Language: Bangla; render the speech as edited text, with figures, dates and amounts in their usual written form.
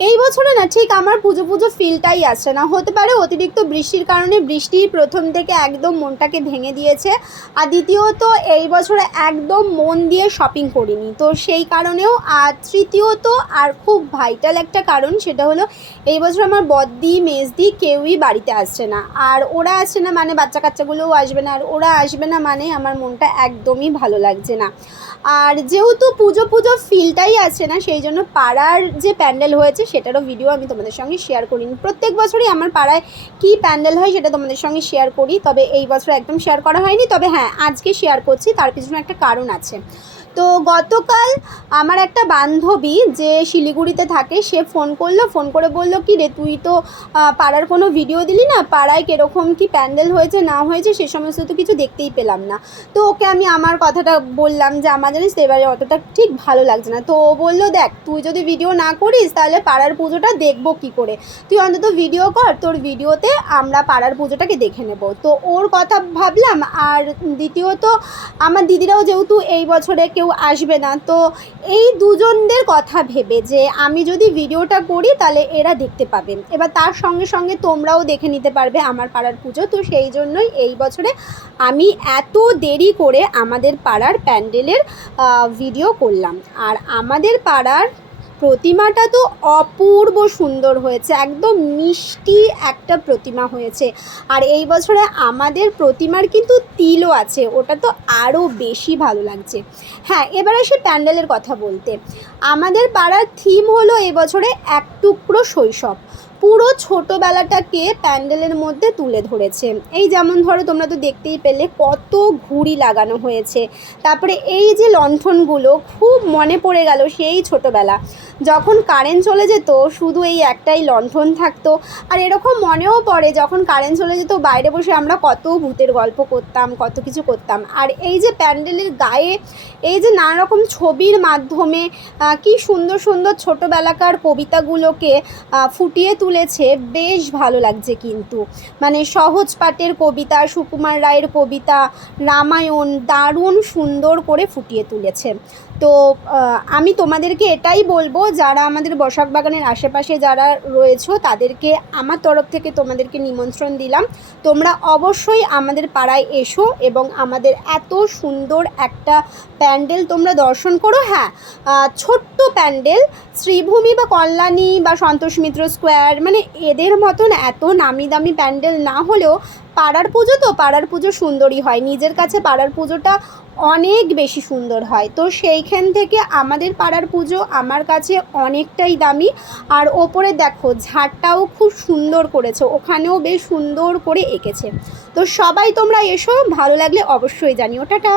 এই বছরে না ঠিক আমার পুজো পুজো ফিলটাই আসছে না। হতে পারে অতিরিক্ত বৃষ্টির কারণে, বৃষ্টি প্রথম থেকে একদম মনটাকে ভেঙে দিয়েছে। আর দ্বিতীয়ত এই বছরে একদম মন দিয়ে শপিং করিনি, তো সেই কারণেও। আর তৃতীয়ত আর খুব ভাইটাল একটা কারণ, সেটা হলো এই বছর আমার বদ্দি মেজদি কেউই বাড়িতে আসছে না। আর ওরা আসছে না মানে বাচ্চা কাচ্চাগুলোও আসবে না, আর ওরা আসবে না মানে আমার মনটা একদমই ভালো লাগছে না। আর যেহেতু পুজো পুজো ফিলটাই আছে না, সেই জন্য পাড়ার যে প্যান্ডেল হয়েছে সেটারও ভিডিও আমি তোমাদের সঙ্গে শেয়ার করিনি। প্রত্যেক বছরই আমার পাড়ায় কী প্যান্ডেল হয় সেটা তোমাদের সঙ্গে শেয়ার করি, তবে এই বছর একদম শেয়ার করা হয়নি। তবে হ্যাঁ, আজকে শেয়ার করছি, তার পিছনে একটা কারণ আছে। তো গতকাল আমার একটা বান্ধবী যে শিলিগুড়িতে থাকে, সে ফোন করলো, ফোন করে বললো কি রে, তুই তো পাড়ার কোনো ভিডিও দিলি না, পাড়ায় কীরকম কী প্যান্ডেল হয়েছে না হয়েছে সে সমস্ত তো কিছু দেখতেই পেলাম না। তো ওকে আমি আমার কথাটা বললাম যে আমার জানিস তো এবারে অতটা ঠিক ভালো লাগছে না। তো ও বললো, দেখ তুই যদি ভিডিও না করিস তাহলে পাড়ার পুজোটা দেখবো কী করে, তুই অন্তত ভিডিও কর, তোর ভিডিওতে আমরা পাড়ার পুজোটাকে দেখে নেব। তো ওর কথা ভাবলাম। আর দ্বিতীয়ত আমার দিদিরাও যেহেতু এই বছরে কেউ আসবে না, তো এই দুজনদের কথা ভেবে যে আমি যদি ভিডিওটা করি তাহলে এরা দেখতে পাবে, এবার তার সঙ্গে সঙ্গে তোমরাও দেখে নিতে পারবে আমার পাড়ার পুজো। তো সেই জন্যই এই বছরে আমি এত দেরি করে আমাদের পাড়ার প্যান্ডেলের ভিডিও করলাম। আর আমাদের পাড়ার প্রতিমাটা তো অপূর্ব সুন্দর হয়েছে, একদম মিষ্টি একটা প্রতিমা হয়েছে। আর এই বছরে আমাদের প্রতিমার কিন্তু তিলও আছে, ওটা তো আরও বেশি ভালো লাগছে। হ্যাঁ, এবার আসি প্যান্ডেলের কথা বলতে। আমাদের পাড়ার থিম হলো এবছরে এক টুকরো শৈশব। পুরো ছোটোবেলাটাকে প্যান্ডেলের মধ্যে তুলে ধরেছে। এই যেমন ধরো, তোমরা তো দেখতেই পেলে কত ঘুড়ি লাগানো হয়েছে, তারপরে এই যে লণ্ঠনগুলো, খুব মনে পড়ে গেল সেই ছোটোবেলা যখন কারেন্ট চলে যেত, শুধু এই একটাই লণ্ঠন থাকতো। আর এরকম মনেও পড়ে যখন কারেন্ট চলে যেত বাইরে বসে আমরা কত ভূতের গল্প করতাম, কত কিছু করতাম। আর এই যে প্যান্ডেলের গায়ে এই যে নানা রকম ছবির মাধ্যমে কি সুন্দর সুন্দর ছোটোবেলাকার কবিতাগুলোকে ফুটিয়ে তুলেছে, বেশ ভালো লাগছে। কিন্তু মানে সহজ পাঠের কবিতা, সুকুমার রায়ের কবিতা, রামায়ণ দারুণ সুন্দর করে ফুটিয়ে তুলেছে। তো আমি তোমাদেরকে এটাই বলবো, যারা আমাদের বসাক বাগানের আশেপাশে যারা রয়েছো তাদেরকে আমার তরফ থেকে তোমাদেরকে নিমন্ত্রণ দিলাম। তোমরা অবশ্যই আমাদের পাড়ায় এসো এবং আমাদের এত সুন্দর একটা প্যান্ডেল তোমরা দর্শন করো। হ্যাঁ, ছোট্ট প্যান্ডেল, শ্রীভূমি বা কল্যাণী বা সন্তোষ মিত্র স্কোয়ার, মানে এদের মতন এত নামি দামি প্যান্ডেল না হলেও পাড়ার পুজো তো পাড়ার পুজো সুন্দরই হয়, নিজের কাছে পাড়ার পুজোটা অনেক বেশি সুন্দর হয়। তো সেইখান থেকে আমাদের পাড়ার পুজো আমার কাছে অনেকটাই দামি। আর ওপরে দেখো ঝাড়টাও খুব সুন্দর করেছে, ওখানেও বেশ সুন্দর করে এঁকেছে। তো সবাই তোমরা এসো, ভালো লাগলে অবশ্যই জানিও। টাটা।